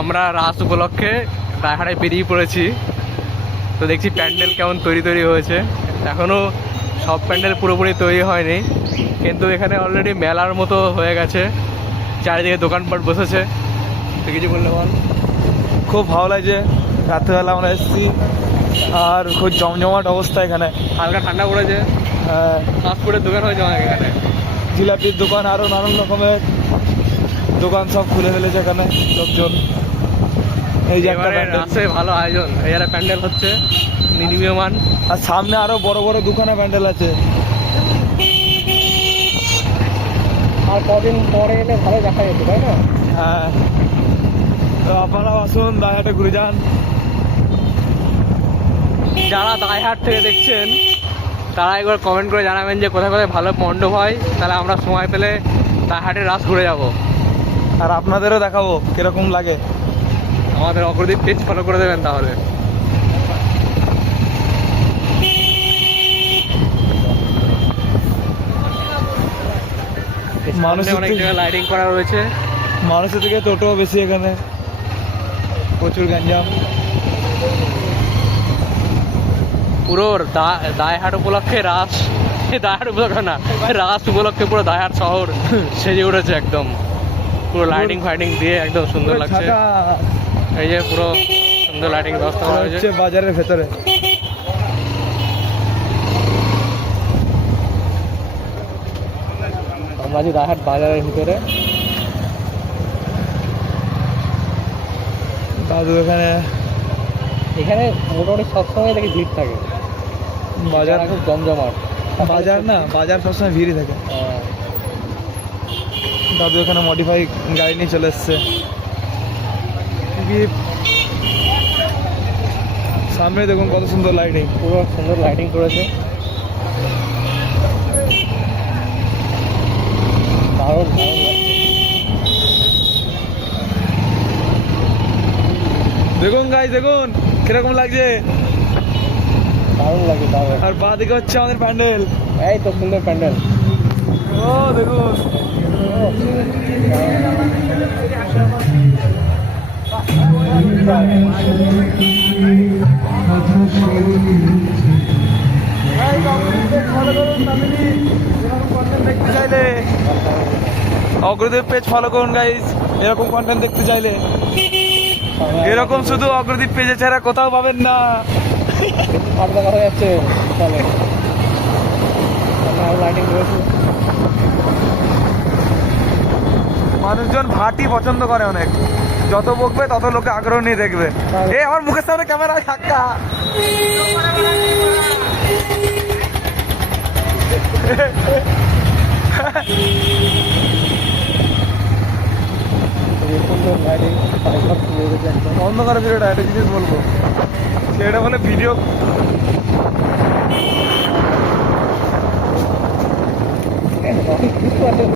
আমরা রাস উপলক্ষে রায়হাটায় বেরিয়ে পড়েছি। তো দেখছি প্যান্ডেল কেমন তৈরি হয়েছে। এখনও সব প্যান্ডেল পুরোপুরি তৈরি হয়নি, কিন্তু এখানে অলরেডি মেলার মতো হয়ে গেছে, চারিদিকে দোকানপাট বসেছে। তো কিছু বললে বল। খুব ভালো লাগছে, রাত্রেবেলা আমরা এসেছি আর খুব জমজমাট অবস্থা এখানে। হালকা ঠান্ডা পড়েছে, ফাস্টফুডের দোকান হয়েছে অনেক এখানে, জিলাপির দোকান, আরও নানান রকমের দোকান সব খুলে ফেলেছে এখানে লোকজন। এই যে একটা প্যান্ডেল, রাসে ভালো আয়োজন, এই একটা প্যান্ডেল হচ্ছে নির্মীয়মান, আর সামনে আরো বড় বড় দুখানা প্যান্ডেল আছে। আর কদিন পরে এলে ভালো দেখা যেত, তাই না? হ্যাঁ, তো আপনারাও আসুন, দায়াহাটে ঘুরে যান। যারা দায়হাট থেকে দেখছেন তারা একবার কমেন্ট করে জানাবেন যে কোথায় কোথায় ভালো মণ্ডপ হয়, তাহলে আমরা সময় পেলে দায়হাটের রাস ঘুরে যাব। আর আপনাদেরও দেখাবো কিরকম লাগে। আমাদের অগ্রদীপ পেজ ফলো করে দেবেন তাহলে। মানুষের অনেক থেকে- জায়গায় লাইটিং করা রয়েছে। মানুষের থেকে টোটো বেশি এখানে, প্রচুর গ্যাঞ্জাম। পুরো দায়হাট উপলক্ষে রাস, দায়হাট উপলক্ষে না, রাস উপলক্ষে পুরো দায়হাট শহর সেজে উঠেছে একদম, পুরো লাইটিং ফাইটিং দিয়ে একদম সুন্দর লাগছে। ছাতা এই যে পুরো সুন্দর লাইটিং ব্যবস্থা করা হয়েছে। হচ্ছে বাজারের ভেতরে। আমরা আছি দায়হাট বাজারের ভিতরে। দাদু এখানে এখানে মোটামুটি সবসময় দেখি ভিড় থাকে, বাজার, খুব জমজমাট। বাজার না, বাজার সবসময় ভিড়ই থাকে। দাদু এখানে মডিফাই গাড়ি নিয়ে চলে এসছে। সামনে দেখুন কত সুন্দর লাইটিং, পুরো সুন্দর লাইটিং করেছে, দারুণ দারুণ লাগছে। দেখুন গাইস, দেখুন কিরকম লাগছে। দারুণ লাগে দারুণ। আর বাঁ দিকে হচ্ছে আমাদের প্যান্ডেল। এই তো সুন্দর প্যান্ডেল। ও দেখুন, দেখতে চাইলে অগ্রদীপ পেজ ফলো করুন গাইস, এরকম কন্টেন্ট দেখতে চাইলে। এরকম শুধু অগ্রদীপ পেজে ছাড়া কোথাও পাবেন না। আর দেখা হয়ে যাচ্ছে, চলে লাইটিং করেছে। মানুষজন ভাটি পছন্দ করে অনেক, যত বকবে তত লোকে আগ্রহ নিয়ে দেখবে। এই আমার মুখের সামনে ক্যামেরা ধাক্কা। অন্ধকার ভিডিওটা একটা জিনিস বলবো, সেটা বলে ভিডিও